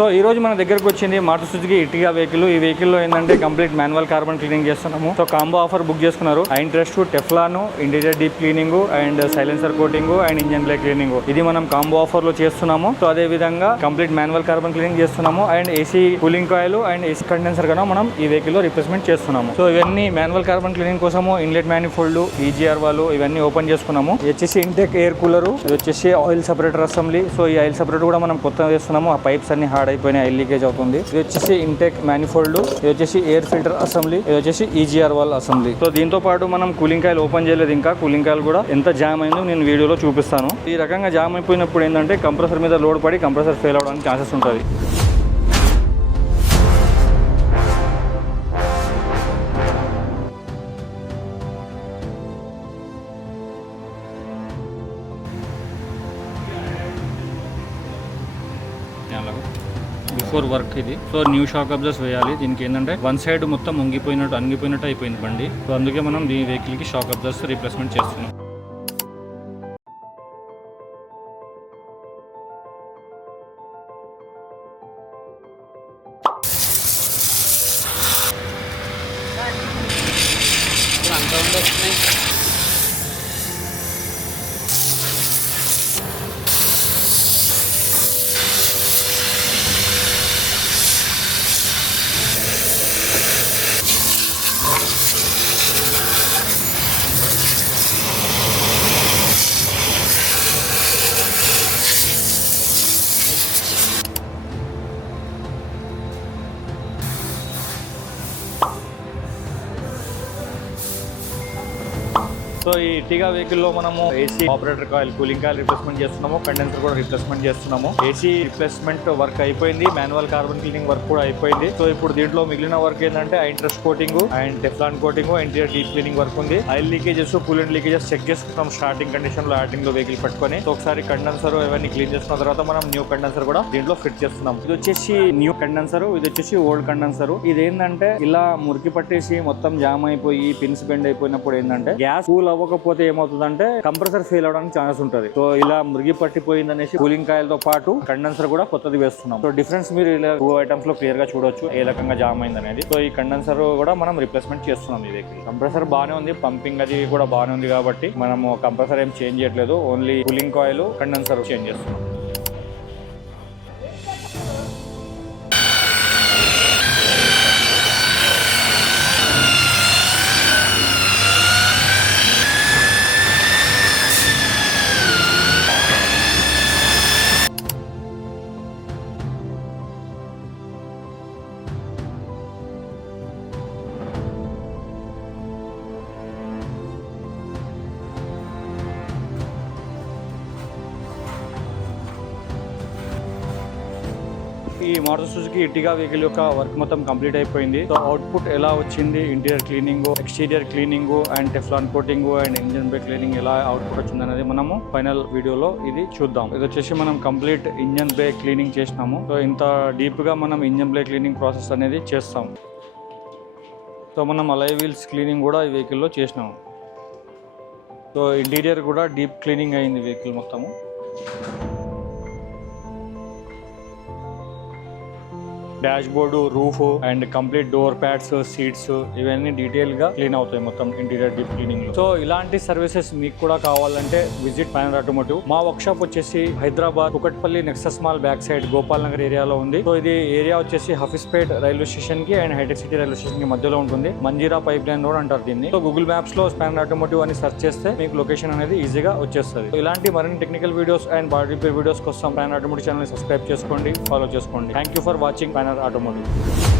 So ఈ రోజు మన దగ్గరకు వచ్చింది మారుతి సుజుకి ఎర్టిగా వెహికల్. ఈ వెహికల్ లో ఏంటంటే కంప్లీట్ మాన్యువల్ కార్బన్ క్లీనింగ్ చేస్తున్నాము. సో కాంబో ఆఫర్ బుక్ చేసుకున్నారు. Anti rust, Teflon, interior deep cleaning and silencer coating and engine block cleaning, ఇది మనం కాంబో ఆఫర్ లో చేస్తున్నాము. సో అదే విధంగా కంప్లీట్ మాన్యువల్ కార్బన్ క్లీనింగ్ చేస్తున్నాము and AC cooling coil and AC condenser కూడా మనం ఈ వెహికల్ లో రిప్లేస్మెంట్ చేస్తున్నాము. సో ఇవన్నీ మాన్యువల్ కార్బన్ క్లీనింగ్ కోసము ఇన్లెట్ మ్యానిఫోల్డ్, ఈజీఆర్ వాళ్ళు ఇవన్నీ ఓపెన్ చేసుకున్నాము. ఇది వచ్చేసి ఇంటెక్ ఎయిర్ కూలర్, ఇది వచ్చేసి ఆయిల్ సెపరేటర్ అసెంబ్లీ. సో ఈ ఆయిల్ సెపరేటర్ కూడా మనం కొత్తగా చేస్తున్నాము. ఆ పైప్స్ అన్ని హార్డ్ అయిపోయినాయి, ఆయిల్ లీకేజ్ అవుతుంది. ఇది వచ్చేసి ఇంటెక్ మ్యానిఫోల్డ్, ఇది వచ్చేసి ఎయిర్ ఫిల్టర్ అసెంబ్లీ, ఇది వచ్చేసి ఈజీఆర్ వాల్ అసెంబ్లీ. సో దీంతో పాటు మనం కూలింగ్ కాయిల్ ఓపెన్ చేయలేదు ఇంకా. కూలింగ్ కాయిల్ కూడా ఎంత జామ్ అయిందో నేను వీడియోలో చూపిస్తాను. ఈ రకంగా జామ్ అయిపోయినప్పుడు ఏంటంటే కంప్రెసర్ మీద లోడ్ పడి కంప్రెసర్ ఫెయిల్ అవడానికి ఛాన్సెస్ ఉంటుంది. బిఫోర్ వర్క్ ఇది. సో న్యూ షాక్ అబ్జర్స్ వేయాలి. దీనికి ఏంటంటే వన్ సైడ్ మొత్తం అంగిపోయినట్టు అయిపోయింది బండి. సో అందుకే మనం ఈ వెహికల్ కి షాక్ అబ్జర్స్ రీప్లేస్మెంట్ చేస్తున్నాం. సో ఈ ఎర్టిగా వెహికల్ లో మనము AC evaporator coil, cooling coil replacement చేస్తున్నాము. కండెన్సర్ కూడా రిప్లేస్మెంట్ చేస్తున్నాము. ఏసీ రిప్లేస్మెంట్ వర్క్ అయిపోయింది, మాన్యువల్ కార్బన్ క్లీనింగ్ వర్క్ కూడా అయిపోయింది. సో ఇప్పుడు దీంట్లో మిగిలిన వర్క్ ఏంటంటే anti rust coating and Teflon coating, interior deep cleaning work ఉంది. Oil leakages, coolant leakages check చేసుకుంటాం స్టార్టింగ్ కండిషన్ లో, యాడింగ్ లో వెహికల్ పట్టుకొని. సో ఒకసారి కండెన్సర్ ఇవన్నీ క్లీన్ చేసుకున్న తర్వాత మనం న్యూ కండెన్సర్ కూడా దీంట్లో ఫిట్ చేస్తున్నాం. ఇది వచ్చేసి న్యూ కండెన్సర్, ఇది వచ్చేసి ఓల్డ్ కండెన్సర్. ఇది ఏంటంటే ఇలా మురికి పట్టేసి మొత్తం జామ్ అయిపోయి పిన్స్ బెండ్ అయిపోయినప్పుడు ఏంటంటే గ్యాస్ కూల్ అవ్వకపోతే ఏమవుతుందంటే కంప్రెసర్ ఫెయిల్ అవడానికి ఛాన్స్ ఉంటుంది. సో ఇలా మురిగి పట్టిపోయింది అనేసి కూలింగ్ కాయిల్ తో పాటు కండెన్సర్ కూడా కొత్తది వేస్తున్నాం. సో డిఫరెన్స్ మీరు ఇలా 2 ఐటమ్స్ లో క్లియర్ గా చూడొచ్చు ఏ రకంగా జామ్ అయింది అనేది. సో ఈ కండెన్సర్ కూడా మనం రిప్లేస్మెంట్ చేస్తున్నాం. ఇది కంప్రెసర్ బాగానే ఉంది, పంపింగ్ అది కూడా బాగానే ఉంది కాబట్టి మనము కంప్రెసర్ ఏం చేంజ్ చేయట్లేదు. Only cooling coil, condenser change చేస్తున్నాం. ఈ మారుతి సుజుకి ఎర్టిగా వెహికల్ యొక్క వర్క్ మొత్తం కంప్లీట్ అయిపోయింది. సో అవుట్పుట్ ఎలా వచ్చింది, interior cleaning, exterior cleaning and Teflon coating and engine break cleaning ఎలా అవుట్పుట్ వచ్చింది అనేది మనము ఫైనల్ వీడియోలో ఇది చూద్దాం. ఇది వచ్చేసి మనం కంప్లీట్ ఇంజన్ బ్రేక్ క్లీనింగ్ చేసినాము. సో ఇంత డీప్ గా మనం ఇంజన్ బ్రేక్ క్లీనింగ్ ప్రాసెస్ అనేది చేస్తాం. సో మనం అలై వీల్స్ క్లీనింగ్ కూడా ఈ వెహికల్లో చేసినాము. సో ఇంటీరియర్ కూడా డీప్ క్లీనింగ్ అయింది వెహికల్ మొత్తము. Dashboard, roof and complete door pads, seats ఇవన్నీ డీటెయిల్ గా క్లీన్ అవుతాయి మొత్తం ఇంటీరియర్ డీప్ క్లీనింగ్ లో. సో ఇలాంటి సర్వీసెస్ మీకు కూడా కావాలంటే విజిట్ పైనర్ ఆటోమోటివ్. మా వర్క్ షాప్ వచ్చేసి Hyderabad Kukatpally Nexus mall back side Gopal Nagar ఏరియాలో ఉంది. సో ఇది ఏరియా వచ్చేసి హఫీస్పేట్ రైల్వే స్టేషన్ కి and Hitec City railway station కి మధ్యలో ఉంటుంది. మంజీరా పైప్ లైన్ రోడ్ అంటారు దీన్ని. సో గూగుల్ మ్యాప్స్ లో స్పానర్ ఆటోమోటివ్ అని సెర్చ్ చేస్తే మీకు లొకేషన్ అనేది ఈజీగా వచ్చేస్తుంది. ఇలాంటి మరిన్ని technical videos and body repair videos కోసం స్పానర్ ఆటోమోటివ్ ఛానల్ సబ్స్క్రైబ్ చేసుకోండి, ఫాలో చేసుకోండి. Thank you for watching spanner automotive.